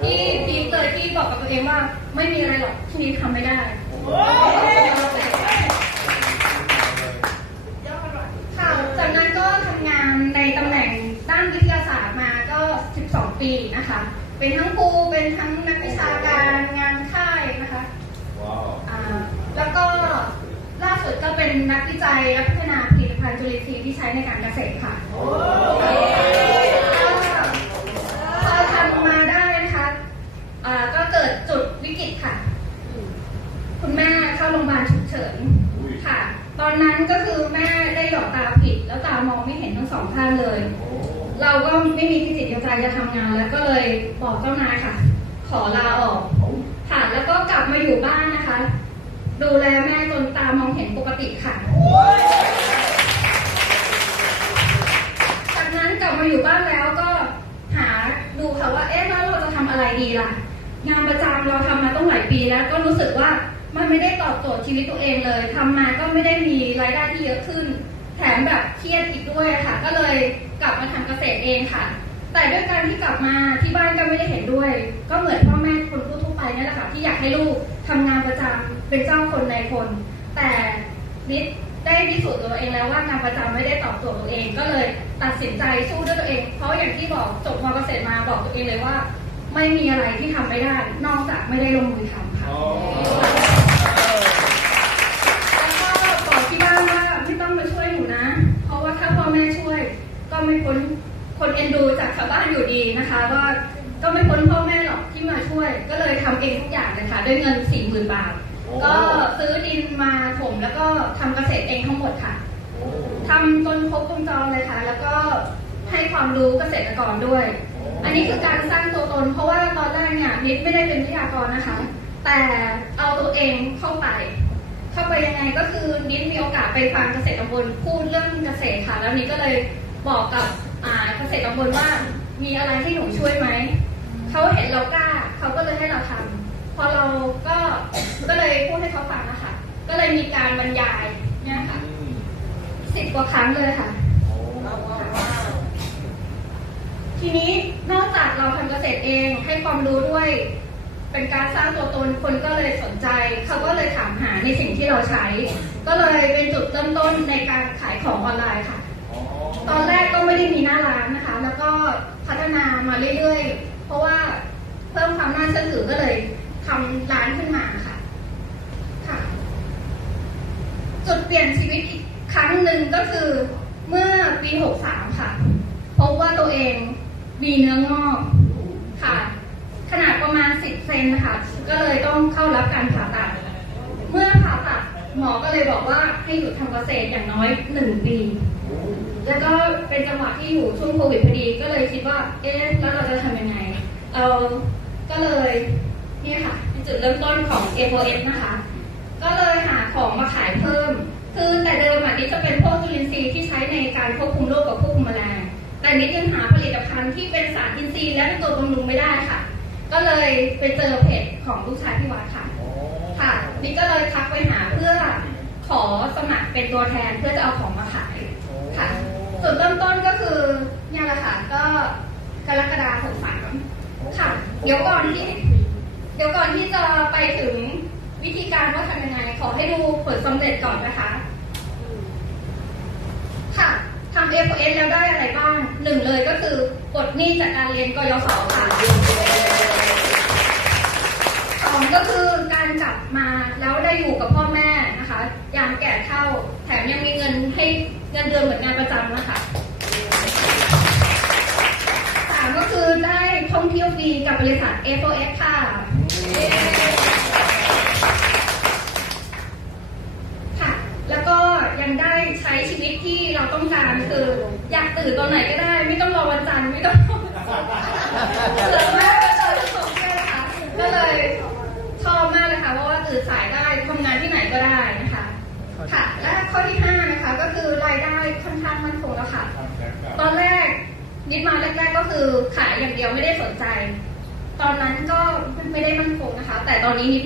ที่พีคเลยที่บอกกับตัวเองว่าไม่มีอะไรหรอกที่นี้ทำไม่ได้ค่ะจากนั้นก็ทำงานในตำแหน่งด้านวิทยาศาสตร์มาก็ 12 ปีนะคะ เป็นทั้งครูเป็นทั้งนักวิชาการงานค่ายนะคะว้าวอ่าแล้วก็ล่าสุดก็เป็นนักวิจัยและพัฒนาผลิตภัณฑ์จุลินทรีย์ที่ใช้ในการเกษตรค่ะพอทำมาได้นะคะอ่าก็เกิดจุดวิกฤตค่ะ คุณแม่เข้าโรงพยาบาลฉุกเฉินค่ะ ต อนนั้นก็คือแม่ได้หยอดตาผิด แล้วตามองไม่เห็นทั้งสองข้างเลย เราก็ไม่มีที่จิตวิทยาจะทำงาน แล้วก็เลยบอกเจ้านายค่ะ ขอลาออกค่ะแล้วก็กลับมาอยู่บ้านนะคะ ดูแลแม่จนตามองเห็นปกติค่ะจากนั้นกลับมาอยู่บ้านแล้วก็หาดูค่ะว่าเอ๊ะแล้วเราจะทำอะไรดีล่ะ งานประจำเราทำมาต้องหลายปีแล้วก็รู้สึกว่า มันไม่ได้ตอบโจทย์ชีวิตตัวเองเลยทำมาก็ไม่ได้มีรายได้ที่เยอะขึ้น แถมแบบเครียดอีกด้วยค่ะ ก็เลยกลับมาทำเกษตรเองค่ะ แต่ด้วยการที่กลับมาที่บ้านก็ไม่ได้เห็นด้วย ก็เหมือนพ่อแม่คนทั่วไปนั่แหละค่ะที่อยากให้ลูกทำงานประจำเป็นเจ้าคนในคน แต่นิดได้พิสูจน์ตัวเองแล้วว่างานประจำไม่ได้ตอบโจทย์ตัวเอง ก็เลยตัดสินใจสู้ด้วยตัวเอง เพราะอย่างที่บอกจบมเกษตรมาบอกตัวเองเลยว่า ไม่มีอะไรที่ทำไม่ได้ นอกจากไม่ได้ลงมือทำค่ะ อ๋อ แล้วก็บอกที่บ้านว่าไม่ต้องมาช่วยหนูนะ เพราะว่าถ้าพ่อแม่ช่วย ก็ ไม่พ้นคนเอ็นดูจากชาวบ้านอยู่ดีนะคะว่าก็ไม่พ้นพ่อแม่หรอกที่มาช่วย ก็เลยทำเองทุกอย่างเลยค่ะด้วยเงินสี่หมื่นบาท ก็ซื้อดินมาถมแล้วก็ทำเกษตรเองทั้งหมดค่ะทำจนครบวงจรเลยค่ะ แล้วก็ให้ความรู้เกษตรกรด้วย อันนี้คือการสร้างตัวตน เพราะว่าตอนแรกเนี่ยนิดไม่ได้เป็นวิทยากรนะคะ แต่เอาตัวเองเข้าไป เข้าไปยังไงก็คือนิดมีโอกาสไปฟังเกษตรตำบลพูดเรื่องเกษตรค่ะ แล้วนิดก็เลย บอกกับอ่าเกษตรตำบลว่า มีอะไรให้หนูช่วยไหมเขาเห็นเรากล้าเขาก็เลยให้เราทำพอเราก็ก็เลยพูดให้เขาฟังนะคะก็เลยมีการบรรยายเนี่ยค่ะสิบกว่าครั้งเลยค่ะ ทีนี้นอกจากเราทำเกษตรเองให้ความรู้ด้วย เป็นการสร้างตัวตนคนก็เลยสนใจ เขาก็เลยถามหาในสิ่งที่เราใช้ ก็เลยเป็นจุดเริ่มต้นในการขายของออนไลน์ค่ะ ตอนแรกก็ไม่ได้มีหน้าร้านนะคะ แล้วก็พัฒนามาเรื่อยๆ เพราะว่าเพิ่มความน่าเชื่อถือก็เลยทำร้านขึ้นมาค่ะ ค่ะ จุดเปลี่ยนชีวิตอีกครั้งหนึ่งก็คือเมื่อปี 63 ค่ะพบว่าตัวเองมีเนื้องอกค่ะ ขนาดประมาณ 10 เซนนะคะก็เลยต้องเข้ารับการผ่าตัด เมื่อผ่าตัดหมอก็เลยบอกว่าให้หยุดทำเกษตรอย่างน้อย 1 ปี เป็นจังหวะที่อยู่ช่วงโควิดพอดี ก็เลยคิดว่า เอ๊ะ แล้วเราจะทำยังไงเอาก็เลยเนี่ยค่ะเป็นจุดเริ่มต้นของ a อ s นะคะ ก็เลยหาของมาขายเพิ่ม คือแต่เดิมอะนิดจะเป็นพวกจุลินทรีย์ที่ใช้ในการควบคุมโรคกับควบคุมแมลง แต่นิดยังหาผลิตภัณฑ์ที่เป็นสารอินทรีย์และเป็นตัวบำรุงไม่ได้ค่ะ ก็เลยไปเจอเพจของลูกชายที่วัดค่ะ ค่ะ นี่ก็เลยทักไปหาเพื่อขอสมัครเป็นตัวแทนเพื่อจะเอาของมาขายค่ะ จุดเริ่มต้นก็คือเนี่ยแหละค่ะก็กรกฎาคมสามค่ะ เดี๋ยวก่อนที่ เดี๋ยวก่อนที่จะไปถึงวิธีการว่าทำยังไง ขอให้ดูผลสำเร็จก่อนนะคะ ค่ะทำ f อ s แล้วได้อะไรบ้าง หนึ่งเลยก็คือปลดหนี้จากการเรียนกยศค่ะสองก็คือการกลับมาแล้วได้อยู่กับพ่อแม่นะคะ ยามแก่เท่า แถมยังมีเงินให้เงินเดือนเหมือนงานประจำนะคะสามก็คือได้ท่องเที่ยวฟรีกับบริษัท f o s ค่ะ ค่ะ แล้วก็ยังได้ใช้ชีวิตที่เราต้องการคือ อยากตื่นตอนไหนก็ได้ ไม่ต้องรอวันจันทร์ไม่ต้องเสร์เหลือมาก นิดมาแรกๆก็คือขายอย่างเดียวไม่ได้สนใจ ตอนนั้นก็ไม่ได้มั่นคงนะคะ แต่ตอนนี้นิด